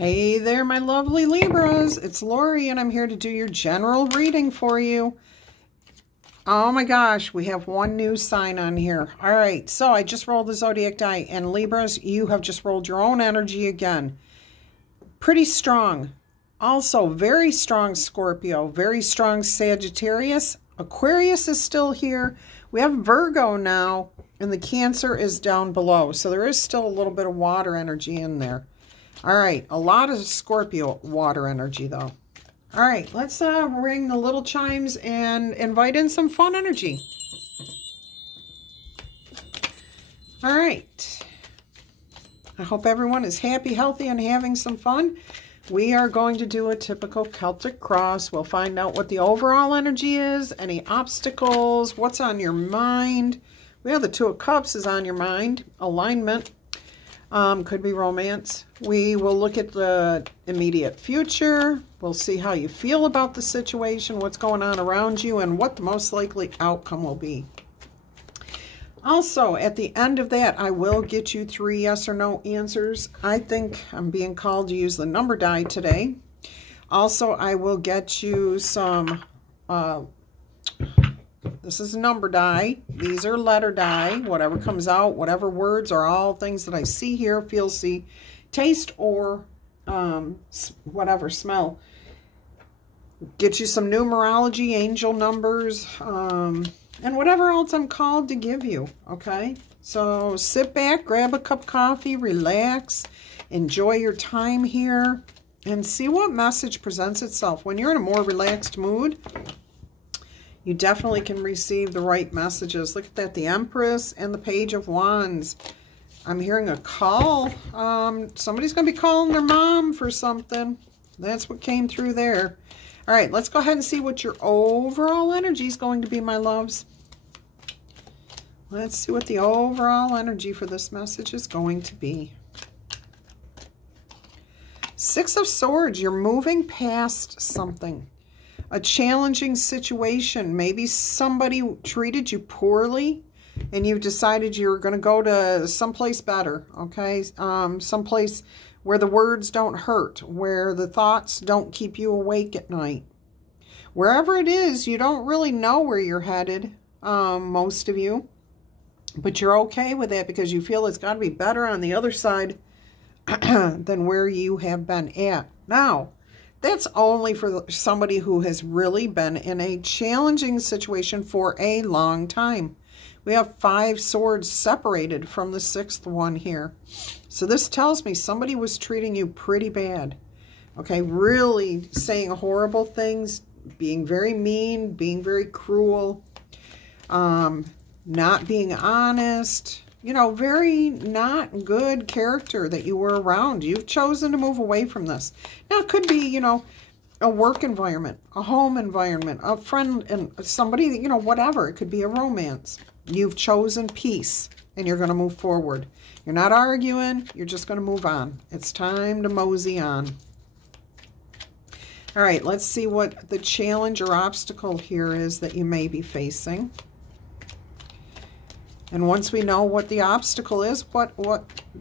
Hey there, my lovely Libras. It's Laurie, and I'm here to do your general reading for you. Oh my gosh, we have one new sign on here. All right, so I just rolled the zodiac die, and Libras, you have just rolled your own energy again. Pretty strong. Also, very strong Scorpio, very strong Sagittarius. Aquarius is still here. We have Virgo now, and the Cancer is down below. So there is still a little bit of water energy in there. All right, a lot of Scorpio water energy, though. All right, let's ring the little chimes and invite in some fun energy. All right. I hope everyone is happy, healthy, and having some fun. We are going to do a typical Celtic cross. We'll find out what the overall energy is, any obstacles, what's on your mind. We have the Two of Cups is on your mind, alignment. Could be romance. We will look at the immediate future. We'll see how you feel about the situation, what's going on around you, and what the most likely outcome will be. Also, at the end of that, I will get you 3 yes or no answers. I think I'm being called to use the number die today. Also, I will get you some... this is a number die. These are letter die. Whatever comes out, whatever words are all things that I see, hear, feel, see, taste, or whatever, smell. Get you some numerology, angel numbers, and whatever else I'm called to give you, okay? So sit back, grab a cup of coffee, relax, enjoy your time here, and see what message presents itself. When you're in a more relaxed mood, you definitely can receive the right messages. Look at that, the Empress and the Page of Wands. I'm hearing a call. Somebody's going to be calling their mom for something. That's what came through there. All right, let's go ahead and see what your overall energy is going to be, my loves. Let's see what the overall energy for this message is going to be. 6 of Swords, you're moving past something. A challenging situation. Maybe somebody treated you poorly and you've decided you're going to go to someplace better, okay? Someplace where the words don't hurt, where the thoughts don't keep you awake at night. Wherever it is, you don't really know where you're headed, most of you. But you're okay with that because you feel it's got to be better on the other side than where you have been at. Now, that's only for somebody who has really been in a challenging situation for a long time. We have 5 swords separated from the 6th one here. So this tells me somebody was treating you pretty bad. Okay, really saying horrible things, being very mean, being very cruel, not being honest. You know, very not good character that you were around. You've chosen to move away from this. Now, it could be, you know, a work environment, a home environment, a friend, and somebody, you know, whatever. It could be a romance. You've chosen peace, and you're going to move forward. You're not arguing. You're just going to move on. It's time to mosey on. All right, let's see what the challenge or obstacle here is that you may be facing. And once we know what the obstacle is, what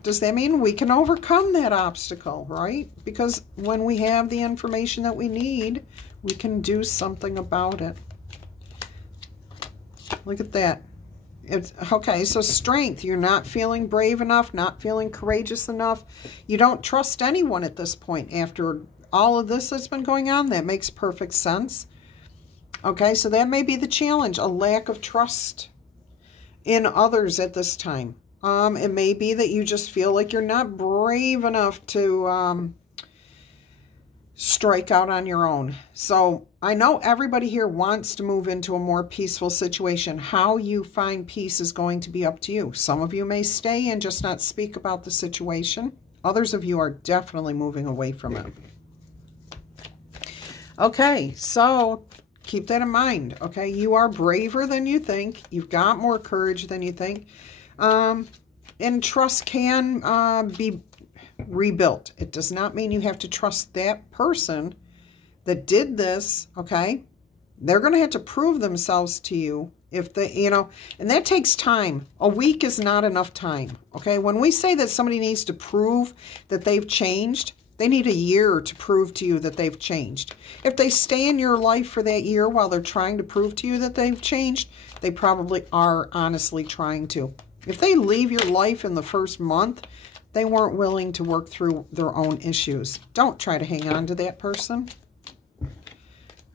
does that mean? We can overcome that obstacle, right? Because when we have the information that we need, we can do something about it. Look at that. It's, okay, so strength. You're not feeling brave enough, not feeling courageous enough. You don't trust anyone at this point after all of this that's been going on. That makes perfect sense. Okay, so that may be the challenge, a lack of trust in others at this time. It may be that you just feel like you're not brave enough to strike out on your own. So I know everybody here wants to move into a more peaceful situation. How you find peace is going to be up to you. Some of you may stay and just not speak about the situation. Others of you are definitely moving away from it. Okay, so keep that in mind, okay? You are braver than you think. You've got more courage than you think. And trust can be rebuilt. It does not mean you have to trust that person that did this, okay? They're going to have to prove themselves to you if they, you know, and that takes time. A week is not enough time, okay? When we say that somebody needs to prove that they've changed, They need a year to prove to you that they've changed. If they stay in your life for that year while they're trying to prove to you that they've changed, they probably are honestly trying to. If they leave your life in the first month, they weren't willing to work through their own issues. Don't try to hang on to that person.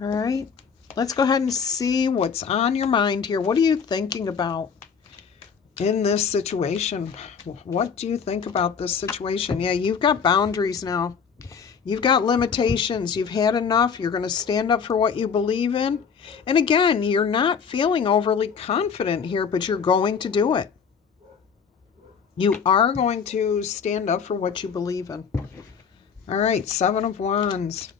All right. Let's go ahead and see what's on your mind here. What are you thinking about in this situation? What do you think about this situation? Yeah, you've got boundaries now. You've got limitations. You've had enough. You're going to stand up for what you believe in. And again, you're not feeling overly confident here, but you're going to do it. You are going to stand up for what you believe in. All right, Seven of Wands.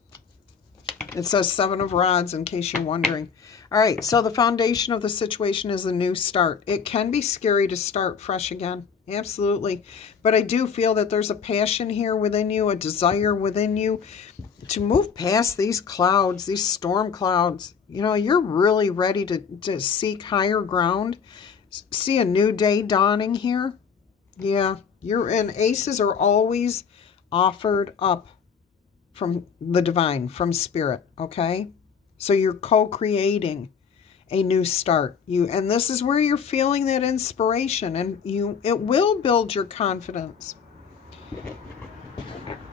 It says Seven of Rods in case you're wondering. All right, so the foundation of the situation is a new start. It can be scary to start fresh again. Absolutely. But I do feel that there's a passion here within you, a desire within you to move past these clouds, these storm clouds. You know, you're really ready to seek higher ground, see a new day dawning here. Yeah, and aces are always offered up from the divine, from spirit, okay? So you're co-creating a new start. And this is where you're feeling that inspiration, and it will build your confidence.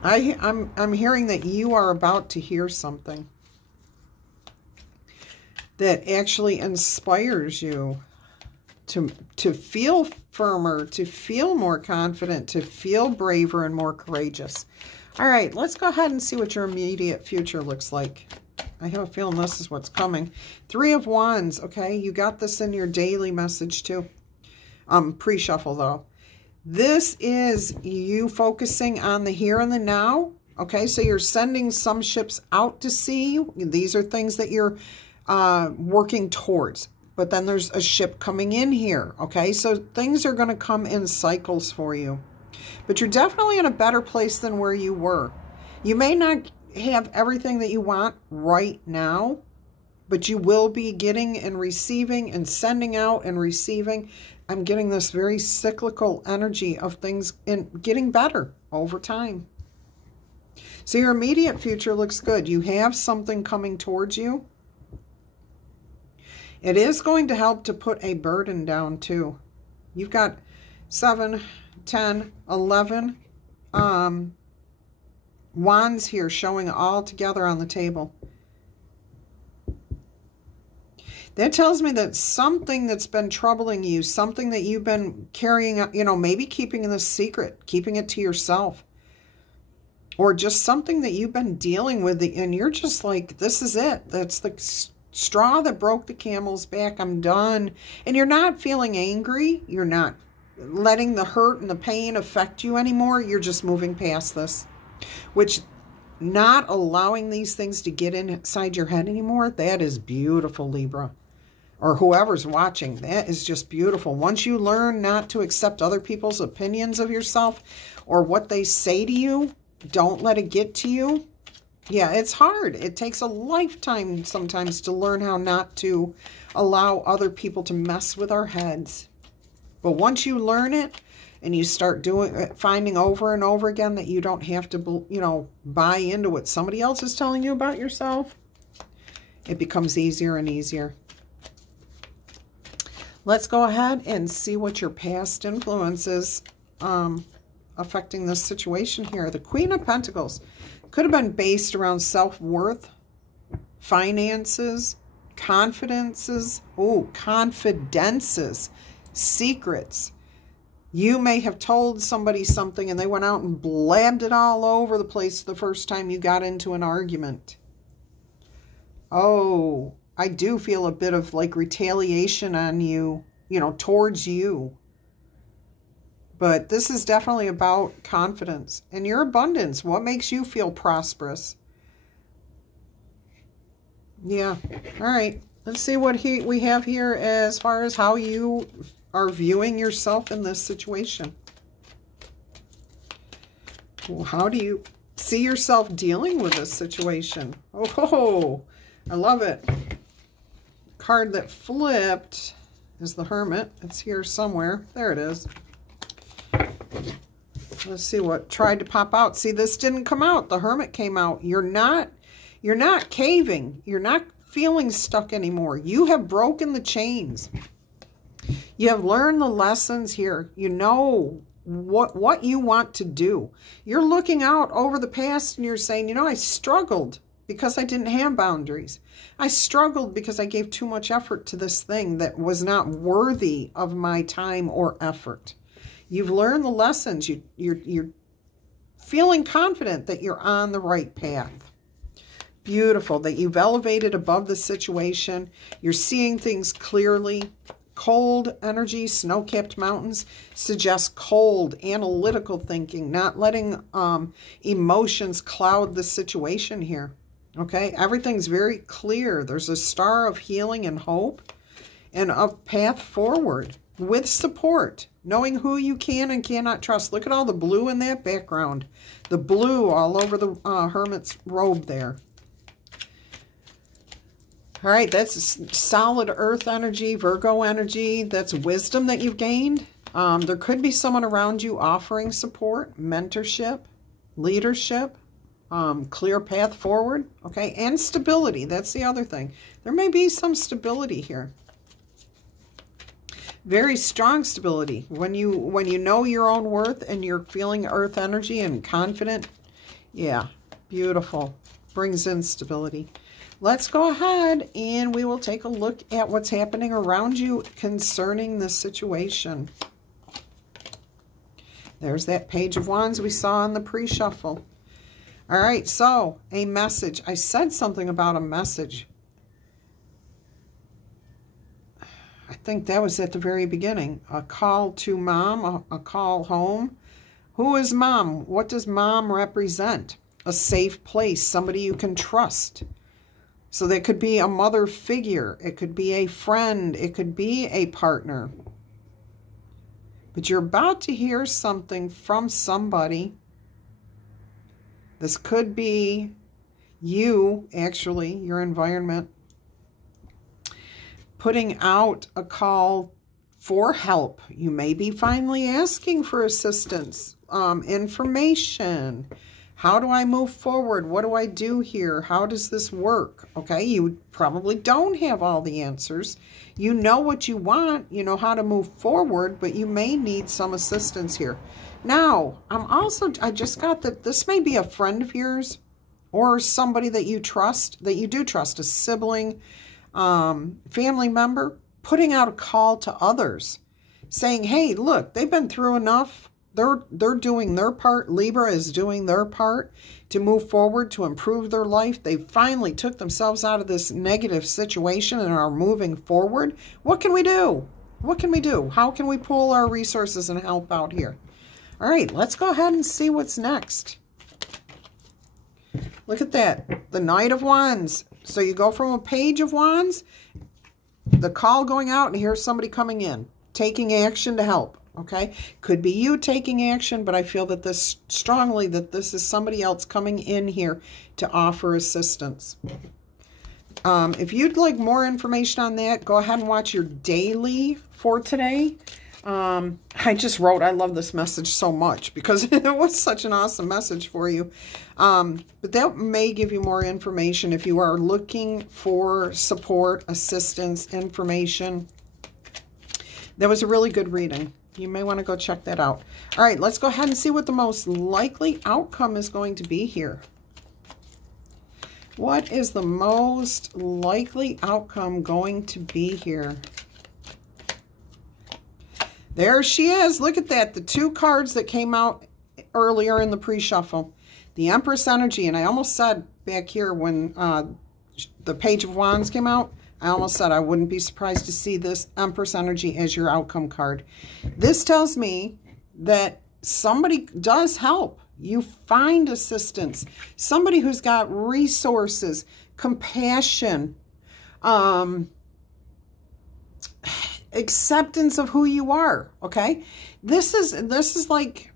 I'm hearing that you are about to hear something that actually inspires you to feel firmer, to feel more confident, to feel braver and more courageous. All right, let's go ahead and see what your immediate future looks like. I have a feeling this is what's coming. Three of Wands, okay? You got this in your daily message too. Pre-shuffle though. This is you focusing on the here and the now, okay? So you're sending some ships out to sea. These are things that you're working towards. But then there's a ship coming in here, okay? So things are going to come in cycles for you. But you're definitely in a better place than where you were. You may not have everything that you want right now, but you will be getting and receiving and sending out and receiving. I'm getting this very cyclical energy of things getting better over time. So your immediate future looks good. You have something coming towards you. It is going to help to put a burden down too. You've got 7, 10, 11 wands here showing all together on the table. That tells me that something that's been troubling you, something that you've been carrying, you know, maybe keeping in the secret, keeping it to yourself, or just something that you've been dealing with, and you're just like, this is it. That's the straw that broke the camel's back. I'm done. And you're not feeling angry. You're not letting the hurt and the pain affect you anymore. You're just moving past this, which not allowing these things to get inside your head anymore, that is beautiful, Libra, or whoever's watching. That is just beautiful. Once you learn not to accept other people's opinions of yourself or what they say to you, don't let it get to you. Yeah, it's hard. It takes a lifetime sometimes to learn how not to allow other people to mess with our heads. But once you learn it and you start finding over and over again that you don't have to, you know, buy into what somebody else is telling you about yourself, it becomes easier and easier. Let's go ahead and see what your past influences affecting this situation here. The Queen of Pentacles could have been based around self-worth, finances, confidences, secrets. You may have told somebody something and they went out and blabbed it all over the place the first time you got into an argument. Oh, I do feel a bit of like retaliation on you, you know, towards you. But this is definitely about confidence and your abundance. What makes you feel prosperous? Yeah. All right. Let's see what we have here as far as how you are viewing yourself in this situation. Well, how do you see yourself dealing with this situation? Oh, I love it. Card that flipped is the Hermit. It's here somewhere. There it is. Let's see what tried to pop out. See, this didn't come out. The Hermit came out. You're not caving. You're not feeling stuck anymore. You have broken the chains. You have learned the lessons here. You know what you want to do. You're looking out over the past and you're saying, you know, I struggled because I didn't have boundaries. I struggled because I gave too much effort to this thing that was not worthy of my time or effort. You've learned the lessons. You're feeling confident that you're on the right path. Beautiful, that you've elevated above the situation. You're seeing things clearly. Cold energy, snow-capped mountains, suggests cold, analytical thinking, not letting emotions cloud the situation here. Okay, everything's very clear. There's a star of healing and hope and a path forward with support, knowing who you can and cannot trust. Look at all the blue in that background. The blue all over the Hermit's robe there. All right, that's solid earth energy, Virgo energy. That's wisdom that you've gained. There could be someone around you offering support, mentorship, leadership, clear path forward, okay? And stability, that's the other thing. There may be some stability here. Very strong stability. When you know your own worth and you're feeling earth energy and confident, yeah, beautiful. Brings in stability. Let's go ahead and we will take a look at what's happening around you concerning this situation. There's that Page of Wands we saw in the pre-shuffle. All right, so a message. I said something about a message. I think that was at the very beginning. A call to mom, a call home. Who is mom? What does mom represent? A safe place, somebody you can trust. So that could be a mother figure. It could be a friend. It could be a partner. But you're about to hear something from somebody. This could be you, actually, your environment, putting out a call for help. You may be finally asking for assistance, information. How do I move forward? What do I do here? How does this work? Okay, you probably don't have all the answers. You know what you want. You know how to move forward, but you may need some assistance here. Now, I just got that this may be a friend of yours or somebody that you trust, that you do trust, a sibling, family member, putting out a call to others, saying, hey, look, they've been through enough. They're doing their part. Libra is doing their part to move forward, to improve their life. They finally took themselves out of this negative situation and are moving forward. What can we do? What can we do? How can we pull our resources and help out here? All right, let's go ahead and see what's next. Look at that, the Knight of Wands. So you go from a Page of Wands, the call going out, and here's somebody coming in, taking action to help. Okay, could be you taking action, but I feel that this strongly that this is somebody else coming in here to offer assistance. If you'd like more information on that, go ahead and watch your daily for today. I just wrote, I love this message so much because it was such an awesome message for you. But that may give you more information if you are looking for support, assistance, information. That was a really good reading. You may want to go check that out. All right, let's go ahead and see what the most likely outcome is going to be here. What is the most likely outcome going to be here? There she is. Look at that. The two cards that came out earlier in the pre-shuffle. The Empress energy. And I almost said back here when the Page of Wands came out, I almost said I wouldn't be surprised to see this Empress energy as your outcome card. This tells me that somebody does help. You find assistance. Somebody who's got resources, compassion, acceptance of who you are, okay? This is like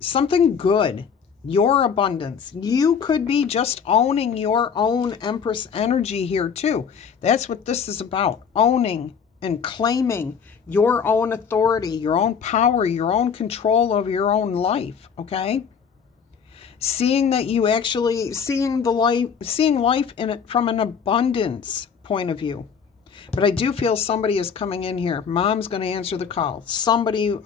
something good. Your abundance. You could be just owning your own Empress energy here too. That's what this is about. Owning and claiming your own authority, your own power, your own control of your own life, okay? Seeing that you actually, seeing life in it from an abundance point of view. But I do feel somebody is coming in here. Mom's going to answer the call. Somebody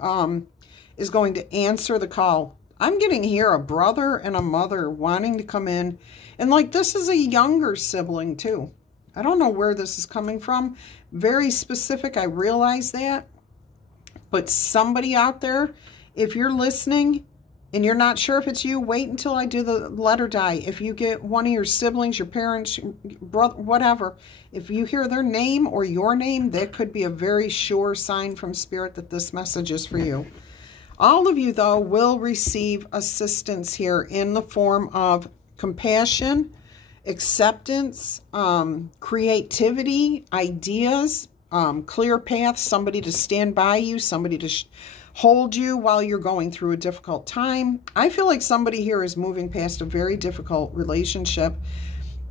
is going to answer the call. I'm getting here a brother and a mother wanting to come in. And like, this is a younger sibling too. I don't know where this is coming from. Very specific, I realize that. But somebody out there, if you're listening and you're not sure if it's you, wait until I do the letter die. If you get one of your siblings, your parents, brother, whatever, if you hear their name or your name, that could be a very sure sign from Spirit that this message is for you. All of you, though, will receive assistance here in the form of compassion, acceptance, creativity, ideas, clear path, somebody to stand by you, somebody to hold you while you're going through a difficult time. I feel like somebody here is moving past a very difficult relationship,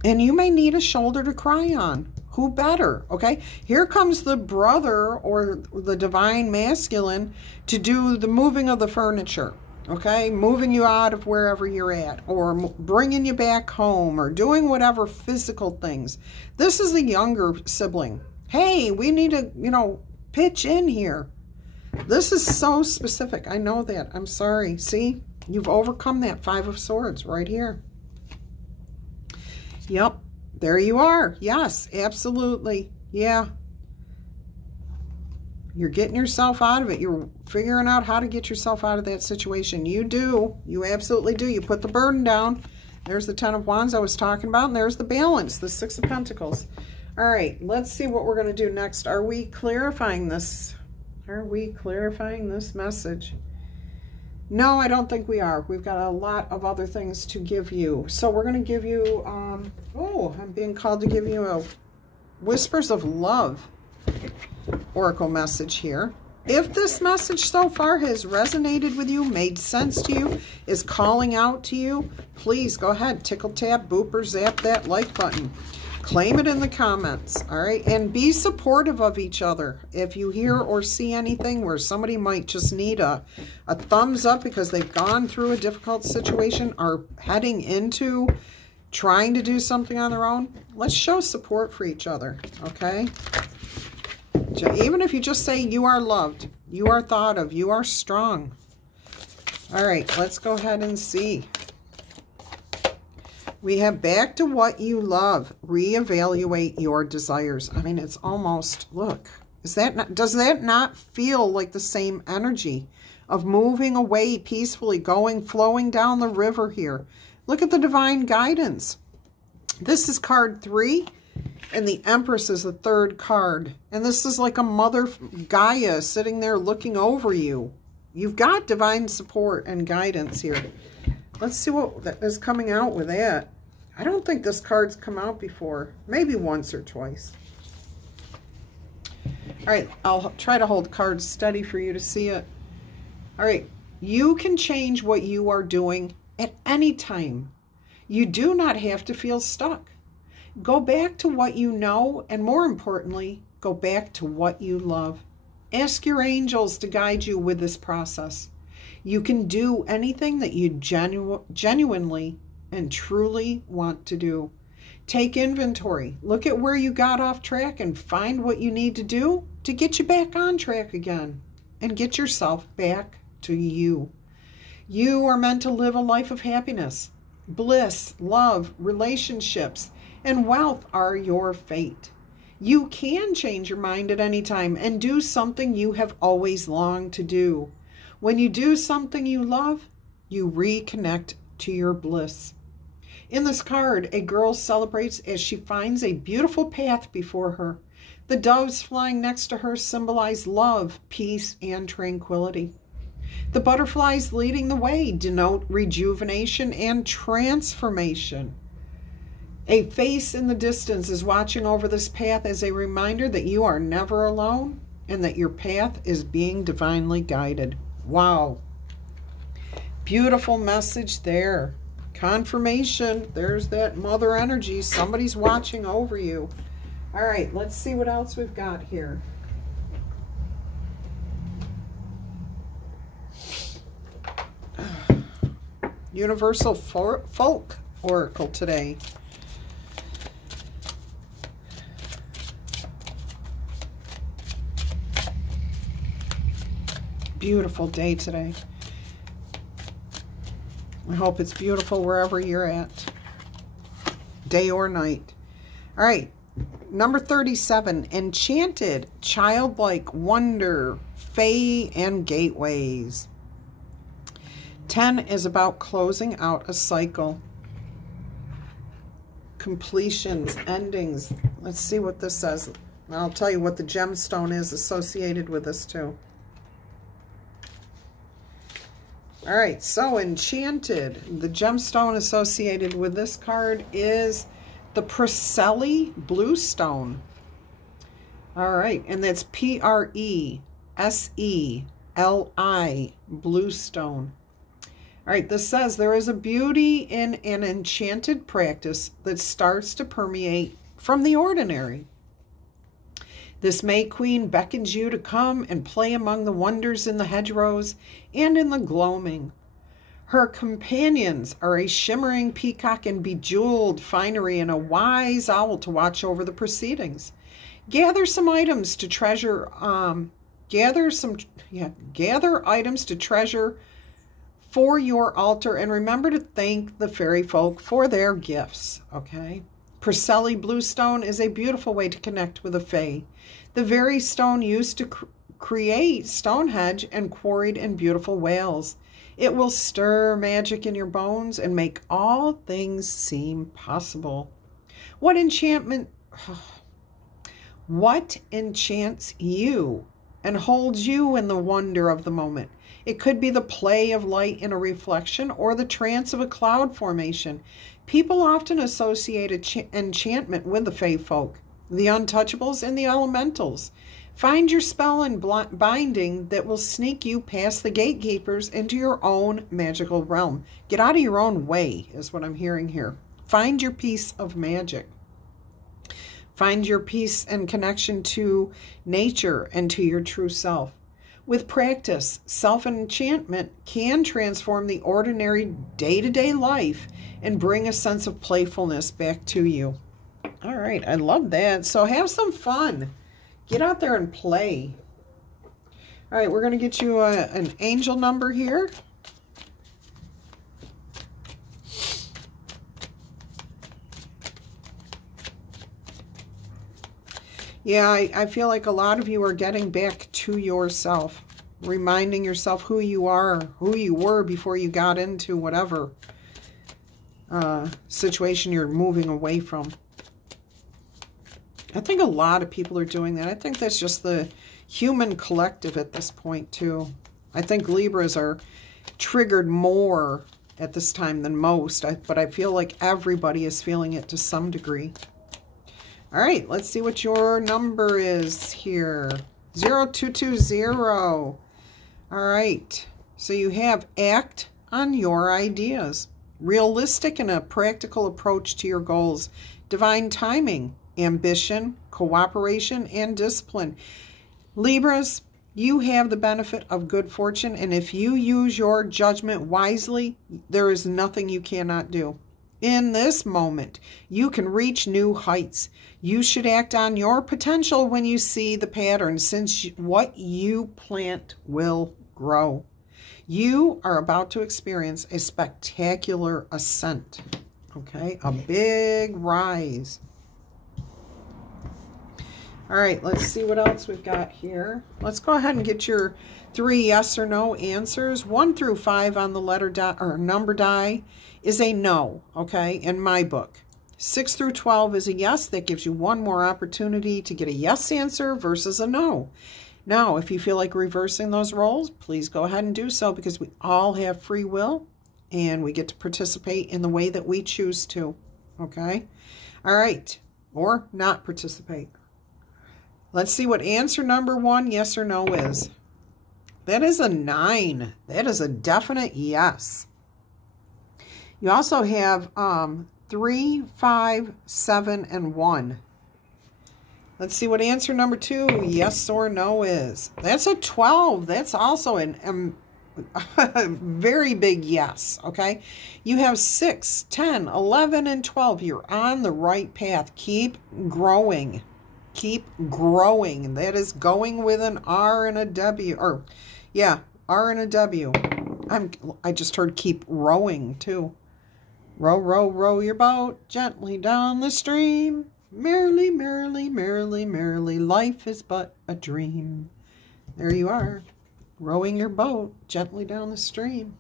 and you may need a shoulder to cry on. Who better? Okay, here comes the brother or the divine masculine to do the moving of the furniture. Okay, moving you out of wherever you're at, or bringing you back home, or doing whatever physical things. This is the younger sibling. Hey, we need to, you know, pitch in here. This is so specific. I know that. I'm sorry. See, you've overcome that Five of Swords right here. Yep, there you are. Yes, absolutely. Yeah. You're getting yourself out of it. You're figuring out how to get yourself out of that situation. You do. You absolutely do. You put the burden down. There's the Ten of Wands I was talking about, and there's the balance, the Six of Pentacles. All right, let's see what we're going to do next. Are we clarifying this? Are we clarifying this message? No, I don't think we are. We've got a lot of other things to give you. So we're going to give you, oh, I'm being called to give you a Whispers of Love oracle message here. If this message so far has resonated with you, made sense to you, is calling out to you, please go ahead, tickle, tap, boop, or zap that like button. Claim it in the comments, all right? And be supportive of each other. If you hear or see anything where somebody might just need a thumbs up because they've gone through a difficult situation or heading into trying to do something on their own, let's show support for each other, okay? Even if you just say you are loved, you are thought of, you are strong. All right, let's go ahead and see. We have back to what you love. Reevaluate your desires. I mean, it's almost, look, is that not, does that not feel like the same energy of moving away peacefully, going, flowing down the river here? Look at the divine guidance. This is card 3, and the Empress is the 3rd card. And this is like a mother Gaia sitting there looking over you. You've got divine support and guidance here. Let's see what is coming out with that. I don't think this card's come out before. Maybe once or twice. All right, I'll try to hold cards steady for you to see it. All right, you can change what you are doing at any time. You do not have to feel stuck. Go back to what you know, and more importantly, go back to what you love. Ask your angels to guide you with this process. You can do anything that you genuinely and truly want to do. Take inventory. Look at where you got off track and find what you need to do to get you back on track again and get yourself back to you. You are meant to live a life of happiness. Bliss, love, relationships, and wealth are your fate. You can change your mind at any time and do something you have always longed to do. When you do something you love, you reconnect to your bliss. In this card, a girl celebrates as she finds a beautiful path before her. The doves flying next to her symbolize love, peace, and tranquility. The butterflies leading the way denote rejuvenation and transformation. A face in the distance is watching over this path as a reminder that you are never alone and that your path is being divinely guided. Wow. Beautiful message there. Confirmation. There's that mother energy. Somebody's watching over you. All right, let's see what else we've got here. Universal Folk Oracle today. Beautiful day today. I hope it's beautiful wherever you're at, day or night. All right, number 37, enchanted, childlike wonder, fae, and gateways. 10 is about closing out a cycle, completions, endings. Let's see what this says. I'll tell you what the gemstone is associated with this too. All right, so enchanted. The gemstone associated with this card is the Preseli Blue Stone. All right, and that's Preseli, Blue Stone. All right, this says there is a beauty in an enchanted practice that starts to permeate from the ordinary. This May Queen beckons you to come and play among the wonders in the hedgerows and in the gloaming. Her companions are a shimmering peacock in bejeweled finery and a wise owl to watch over the proceedings. Gather some items to treasure. Gather items to treasure for your altar, and remember to thank the fairy folk for their gifts. Okay. Preseli Blue Stone is a beautiful way to connect with the fae. The very stone used to create Stonehenge and quarried in beautiful Wales. It will stir magic in your bones and make all things seem possible. What enchants you and holds you in the wonder of the moment? It could be the play of light in a reflection or the trance of a cloud formation. People often associate enchantment with the fae folk, the untouchables, and the elementals. Find your spell and binding that will sneak you past the gatekeepers into your own magical realm. Get out of your own way is what I'm hearing here. Find your piece of magic. Find your peace and connection to nature and to your true self. With practice, self-enchantment can transform the ordinary day-to-day life and bring a sense of playfulness back to you. All right, I love that. So have some fun. Get out there and play. All right, we're going to get you an angel number here. Yeah, I feel like a lot of you are getting back to yourself, reminding yourself who you are, who you were before you got into whatever situation you're moving away from. I think a lot of people are doing that. I think that's just the human collective at this point, too. I think Libras are triggered more at this time than most, but I feel like everybody is feeling it to some degree. All right, let's see what your number is here. 0220. All right, so you have act on your ideas. Realistic and a practical approach to your goals. Divine timing, ambition, cooperation, and discipline. Libras, you have the benefit of good fortune, and if you use your judgment wisely, there is nothing you cannot do. In this moment, you can reach new heights. You should act on your potential when you see the pattern, since what you plant will grow. You are about to experience a spectacular ascent, okay? A big rise. All right, let's see what else we've got here. Let's go ahead and get your 3 yes or no answers. 1 through 5 on the letter die or number die is a no, okay, in my book. 6 through 12 is a yes. That gives you one more opportunity to get a yes answer versus a no. Now, if you feel like reversing those roles, please go ahead and do so, because we all have free will and we get to participate in the way that we choose to, okay? All right, or not participate. Let's see what answer number 1, yes or no, is. That is a 9. That is a definite yes. You also have 3, 5, 7, and 1. Let's see what answer number 2, yes or no, is. That's a 12. That's also an very big yes, okay? You have 6, 10, 11, and 12. You're on the right path. Keep growing. Keep growing. That is going with an R and a W. Or, yeah, R and a W. I just heard keep rowing, too. Row, row, row your boat gently down the stream. Merrily, merrily, merrily, merrily, life is but a dream. There you are, rowing your boat gently down the stream.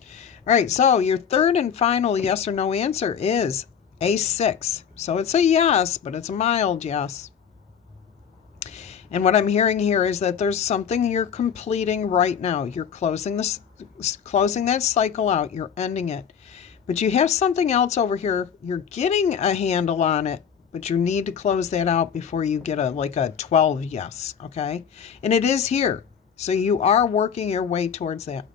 All right, so your third and final yes or no answer is a 6. So it's a yes, but it's a mild yes. And what I'm hearing here is that there's something you're completing right now. You're closing that cycle out. You're ending it. But you have something else over here. You're getting a handle on it, but you need to close that out before you get like a 12 yes, okay? And it is here. So you are working your way towards that.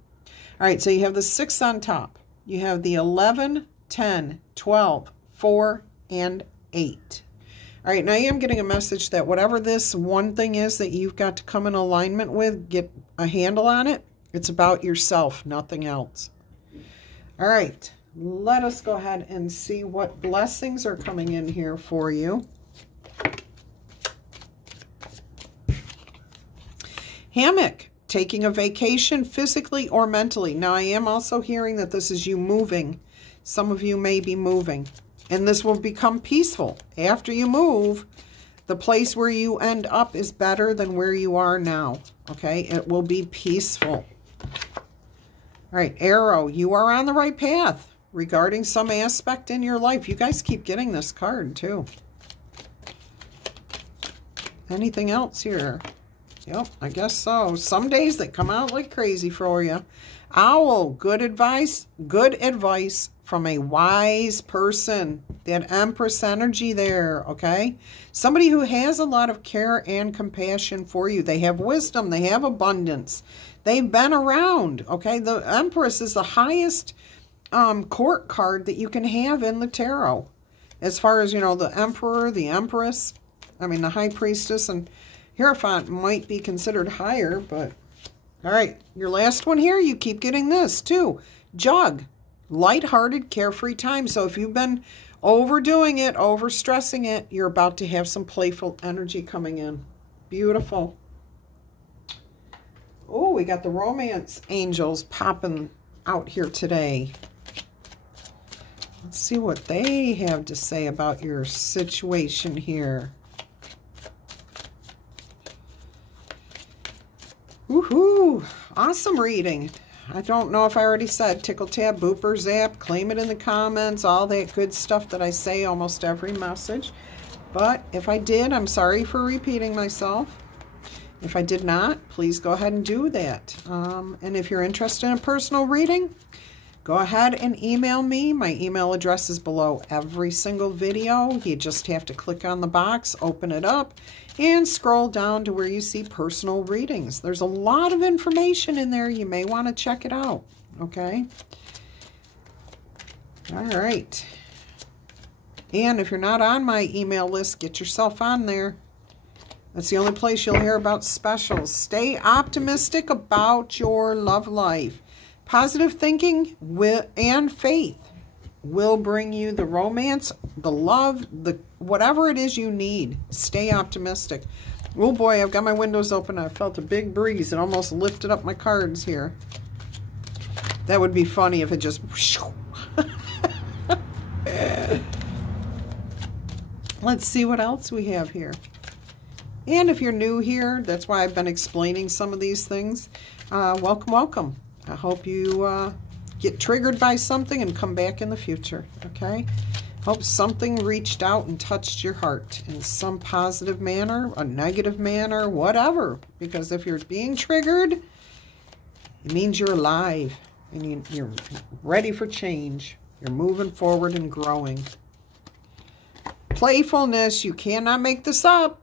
All right, so you have the 6 on top. You have the 11, 10, 12, 4, and 8. All right, now I am getting a message that whatever this one thing is that you've got to come in alignment with, get a handle on it. It's about yourself, nothing else. All right, let us go ahead and see what blessings are coming in here for you. Hammock, taking a vacation physically or mentally. Now, I am also hearing that this is you moving. Some of you may be moving. And this will become peaceful. After you move, the place where you end up is better than where you are now. Okay? It will be peaceful. All right, Arrow, you are on the right path regarding some aspect in your life. You guys keep getting this card, too. Anything else here? Yep, I guess so. Some days they come out like crazy for you. Owl, good advice from a wise person. That Empress energy there, okay? Somebody who has a lot of care and compassion for you. They have wisdom. They have abundance. They've been around, okay? The Empress is the highest court card that you can have in the tarot. As far as, you know, the Emperor, the Empress, I mean, the High Priestess, and Hierophant might be considered higher, but... All right, your last one here, you keep getting this, too. Jug, lighthearted, carefree time. So if you've been overdoing it, overstressing it, you're about to have some playful energy coming in. Beautiful. Oh, we got the romance angels popping out here today. Let's see what they have to say about your situation here. Woohoo! Awesome reading. I don't know if I already said tickle, tab, booper, zap, claim it in the comments, all that good stuff that I say almost every message. But if I did, I'm sorry for repeating myself. If I did not, please go ahead and do that. And if you're interested in a personal reading, go ahead and email me. My email address is below every single video. You just have to click on the box, open it up, and scroll down to where you see personal readings. There's a lot of information in there. You may want to check it out, okay? All right. And if you're not on my email list, get yourself on there. That's the only place you'll hear about specials. Stay optimistic about your love life. Positive thinking and faith will bring you the romance, the love, the whatever it is you need. Stay optimistic. Oh boy, I've got my windows open. I felt a big breeze. It almost lifted up my cards here. That would be funny if it just... Let's see what else we have here. And if you're new here, that's why I've been explaining some of these things. Welcome, welcome. I hope you get triggered by something and come back in the future, okay? Hope something reached out and touched your heart in some positive manner, a negative manner, whatever. Because if you're being triggered, it means you're alive and you're ready for change. You're moving forward and growing. Playfulness, you cannot make this up.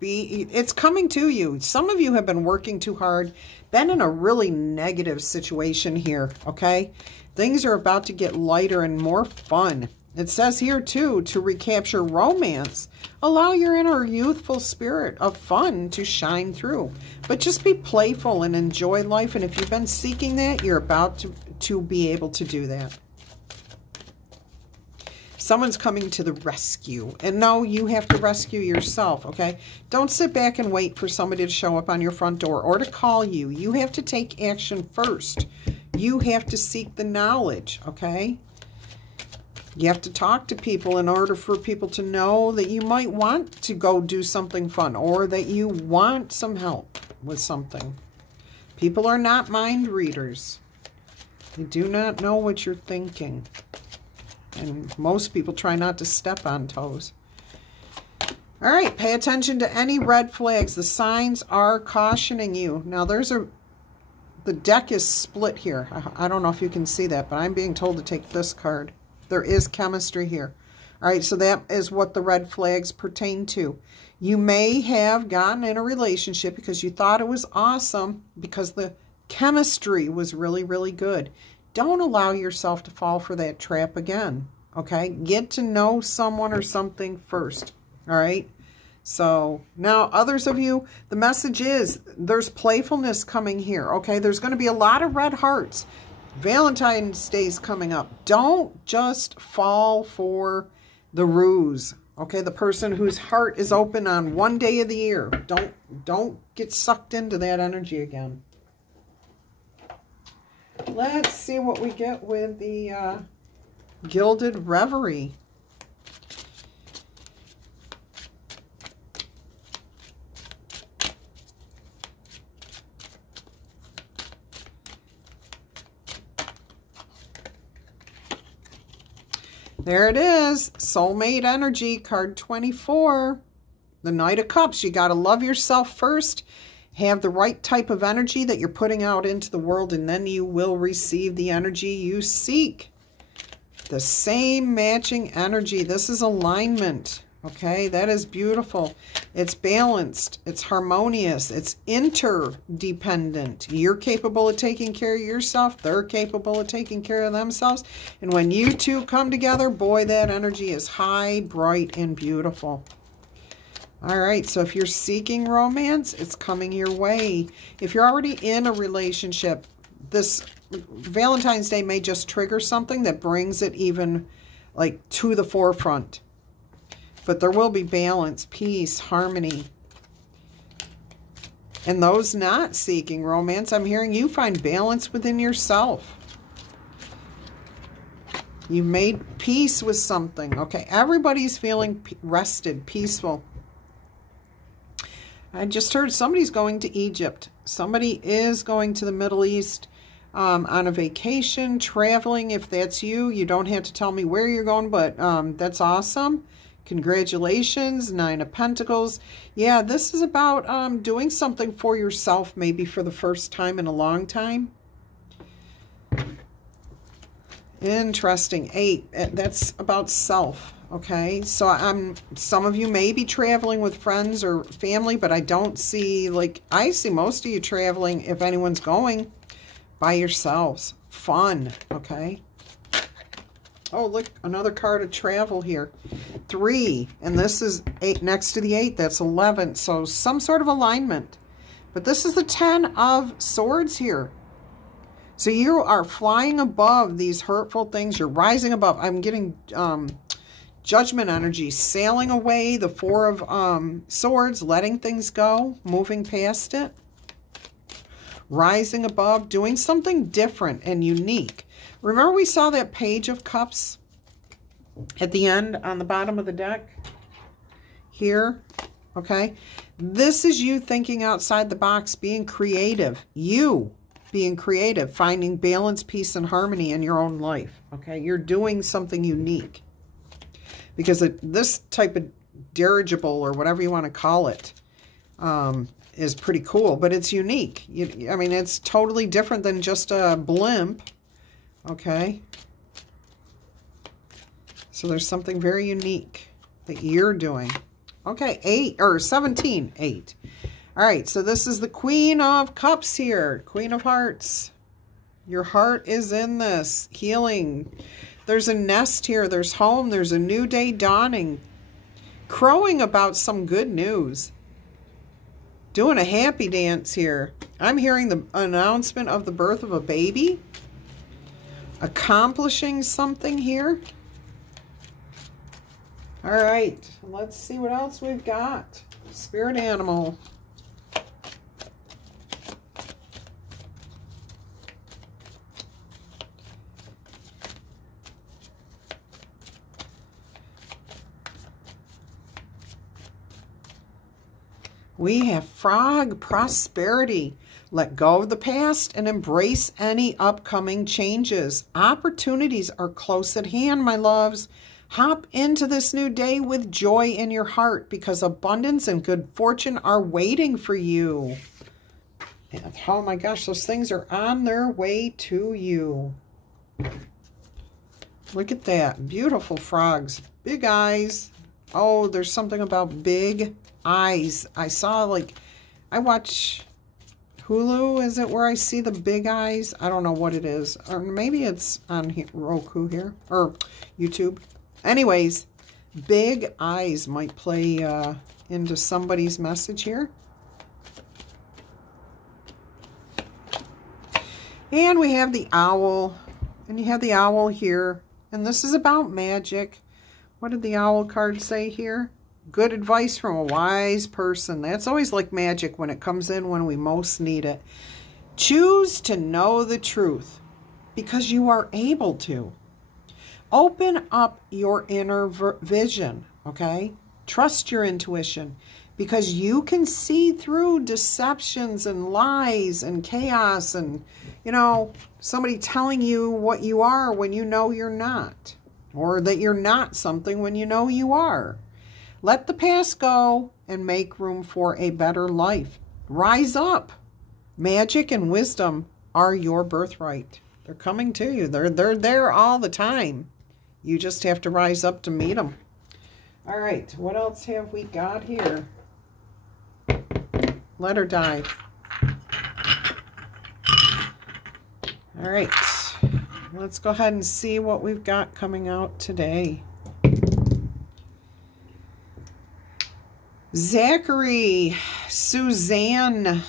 It's coming to you. Some of you have been working too hard, been in a really negative situation here, okay? Things are about to get lighter and more fun. It says here, too, to recapture romance, allow your inner youthful spirit of fun to shine through. But just be playful and enjoy life. And if you've been seeking that, you're about to be able to do that. Someone's coming to the rescue. And no, you have to rescue yourself, okay? Don't sit back and wait for somebody to show up on your front door or to call you. You have to take action first. You have to seek the knowledge, okay? You have to talk to people in order for people to know that you might want to go do something fun or that you want some help with something. People are not mind readers. They do not know what you're thinking. And most people try not to step on toes. All right, pay attention to any red flags. The signs are cautioning you. Now, the deck is split here. I don't know if you can see that, but I'm being told to take this card. There is chemistry here. All right, so that is what the red flags pertain to. You may have gotten in a relationship because you thought it was awesome because the chemistry was really, really good. Don't allow yourself to fall for that trap again, okay? Get to know someone or something first, all right? So now others of you, the message is there's playfulness coming here, okay? There's going to be a lot of red hearts. Valentine's Day is coming up. Don't just fall for the ruse, okay? The person whose heart is open on one day of the year. Don't get sucked into that energy again. Let's see what we get with the Gilded Reverie. There it is. Soulmate energy, card 24. The Knight of Cups. You got to love yourself first. Have the right type of energy that you're putting out into the world, and then you will receive the energy you seek. The same matching energy. This is alignment. Okay, that is beautiful. It's balanced. It's harmonious. It's interdependent. You're capable of taking care of yourself. They're capable of taking care of themselves. And when you two come together, boy, that energy is high, bright, and beautiful. All right, so if you're seeking romance, it's coming your way. If you're already in a relationship, this Valentine's Day may just trigger something that brings it even like to the forefront. But there will be balance, peace, harmony. And those not seeking romance, I'm hearing you find balance within yourself. You made peace with something. Okay, everybody's feeling rested, peaceful. I just heard somebody's going to Egypt. Somebody is going to the Middle East on a vacation, traveling. If that's you, you don't have to tell me where you're going, but that's awesome. Congratulations, 9 of Pentacles. Yeah, this is about doing something for yourself, maybe for the first time in a long time. Interesting. 8, that's about self. Okay, so some of you may be traveling with friends or family, but I don't see, I see most of you traveling, if anyone's going, by yourselves. Fun, okay? Oh, look, another card of travel here. 3, and this is 8 next to the 8. That's 11, so some sort of alignment. But this is the 10 of Swords here. So you are flying above these hurtful things. You're rising above. I'm getting Judgment energy, sailing away. The 4 of Swords, letting things go, moving past it. Rising above, doing something different and unique. Remember we saw that Page of Cups at the end on the bottom of the deck? Here, okay? This is you thinking outside the box, being creative. You being creative, finding balance, peace, and harmony in your own life, okay? You're doing something unique. Because this type of dirigible, or whatever you want to call it, is pretty cool. But it's unique. I mean, it's totally different than just a blimp. Okay? So there's something very unique that you're doing. Okay, 17, 8. All right, so this is the Queen of Cups here. Queen of Hearts. Your heart is in this. Healing. There's a nest here. There's home. There's a new day dawning. Crowing about some good news. Doing a happy dance here. I'm hearing the announcement of the birth of a baby. Accomplishing something here. All right, let's see what else we've got. Spirit animal. We have frog prosperity. Let go of the past and embrace any upcoming changes. Opportunities are close at hand, my loves. Hop into this new day with joy in your heart because abundance and good fortune are waiting for you. And oh my gosh, those things are on their way to you. Look at that. Beautiful frogs. Big eyes. Oh, there's something about big eyes. I saw, like, I watch Hulu, is it where I see the big eyes? I don't know what it is. Or maybe it's on Roku here, or YouTube. Anyways, big eyes might play into somebody's message here. And we have the owl. And you have the owl here. And this is about magic. What did the owl card say here? Good advice from a wise person. That's always like magic when it comes in when we most need it. Choose to know the truth because you are able to. Open up your inner vision, okay? Trust your intuition because you can see through deceptions and lies and chaos and, you know, somebody telling you what you are when you know you're not, or that you're not something when you know you are. Let the past go and make room for a better life. Rise up. Magic and wisdom are your birthright. They're coming to you. They're there all the time. You just have to rise up to meet them. All right, what else have we got here? Letter die. All right, let's go ahead and see what we've got coming out today. Zachary, Suzanne,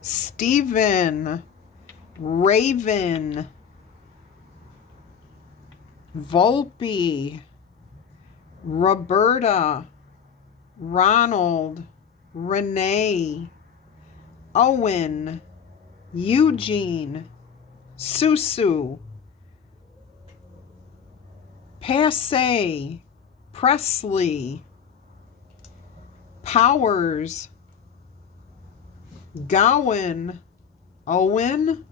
Stephen, Raven, Volpe, Roberta, Ronald, Renee, Owen, Eugene, Susu, Passe, Presley, Powers, Gowan, Owen,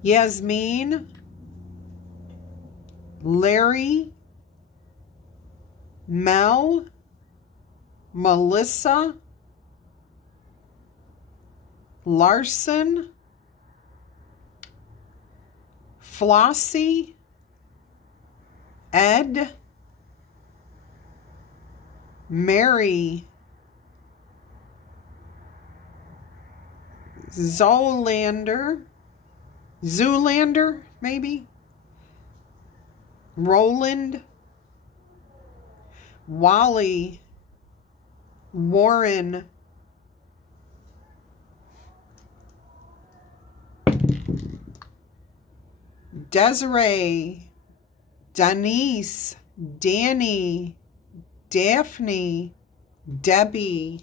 Yasmin, Larry, Mel, Melissa, Larson, Flossie, Ed, Mary, Zoolander, maybe, Roland, Wally, Warren, Desiree, Denise, Danny, Daphne, Debbie,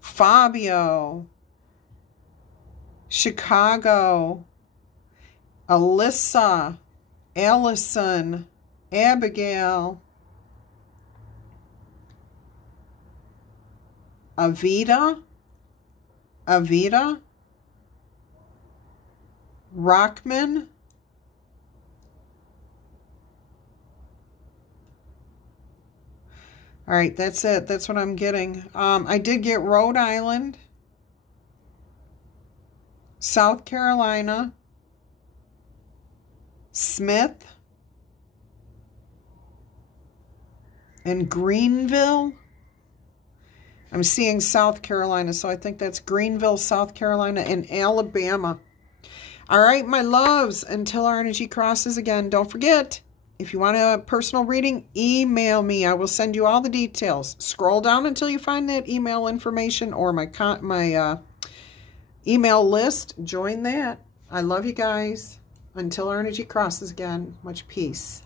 Fabio, Chicago, Alyssa, Allison, Abigail, Avita, Rockman, all right, that's it. That's what I'm getting. I did get Rhode Island, South Carolina, Smith, and Greenville. I'm seeing South Carolina, so I think that's Greenville, South Carolina, and Alabama. All right, my loves, until our energy crosses again, don't forget, if you want a personal reading, email me. I will send you all the details. Scroll down until you find that email information or my email list. Join that. I love you guys. Until our energy crosses again, much peace.